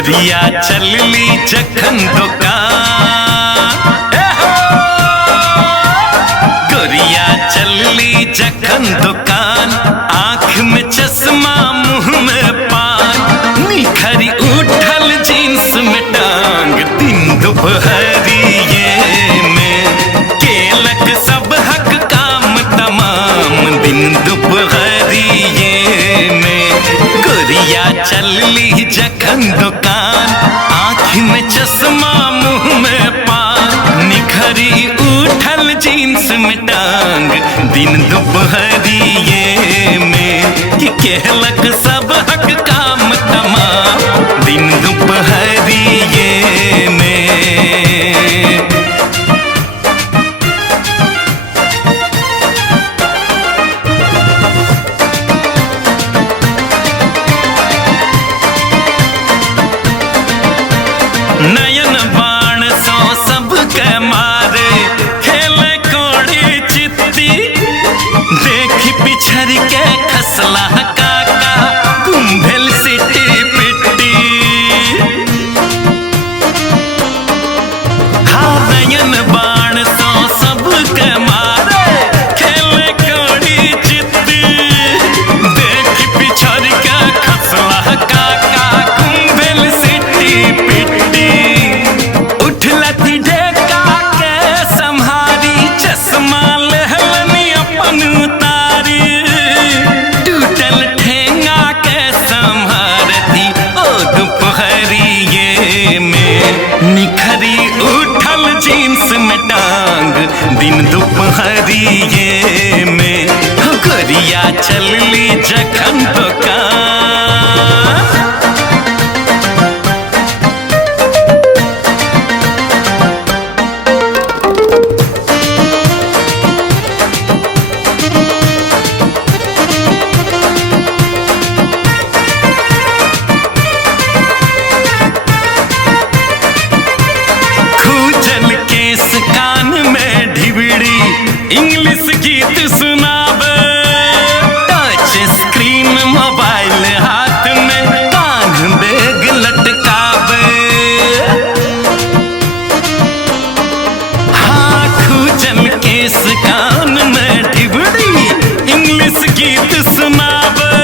गोरिया चलली जखन दुकान, गोरिया चलली जखन दुकान, आँख में चश्मा मुँह में पान, निखरी उठल जींस में टांग, दिन दोपहरिये में केलक सब हक काम तमाम, दिन दोपहरिये में गोरिया चलली जखन दुकान, आँख में चश्मा मुँह में पान, निखरी उठल जींस में टांग, दिन दोपहरिये में कि कहलक सब हक काम तमाम, दिन दोपहरिये में। नयन बाण सो सबके मारे, खेले कोड़ी चित्ती, देखी पिछड़ के खसला काका, कुंभेल सिटी पिट्टी। हाँ नयन बाण सो सबके मारे, खेले कोड़ी चित्ती, देखी पिछड़ के खसला काका, कुंभेल सिटी पिट्टी। उठलती ढेका के संहारी, चश्मा लहलनी अपन उतारी, टूटल ठेंगा के संहारती ओ दोपहरिये में, निखरी उठल जींस में टांग, दिन दोपहरिये में गोरिया चलली जखन दुकान। खूजल केस कान में ढिबड़ी, इंग्लिश गीत सुनावे, टच स्क्रीन मोबाइल हाथ में, कान बैग लटकावे। हाँ खूजल केस कान में ढिबड़ी, इंग्लिश गीत सुनावे,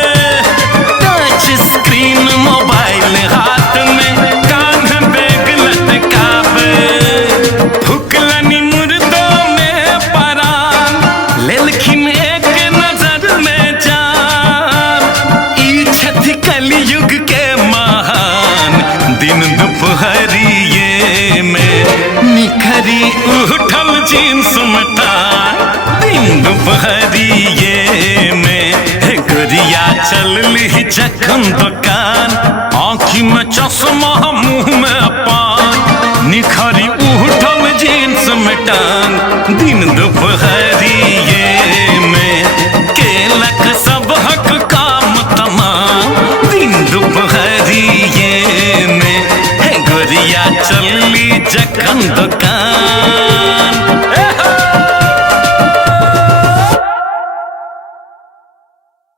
टच स्क्रीन मोबाइल हाथ में, कान बैग लटकावे। फुकलनी मुर्दों में परान, लेलखिन एक नजर में जान, ई छथि कलयुग के महान, दिन दोपहरिये में निखरी उठल जींस में टांग, दिन दोपहरिये में गोरिया चलली जखन दुकान, आँखी में चश्मा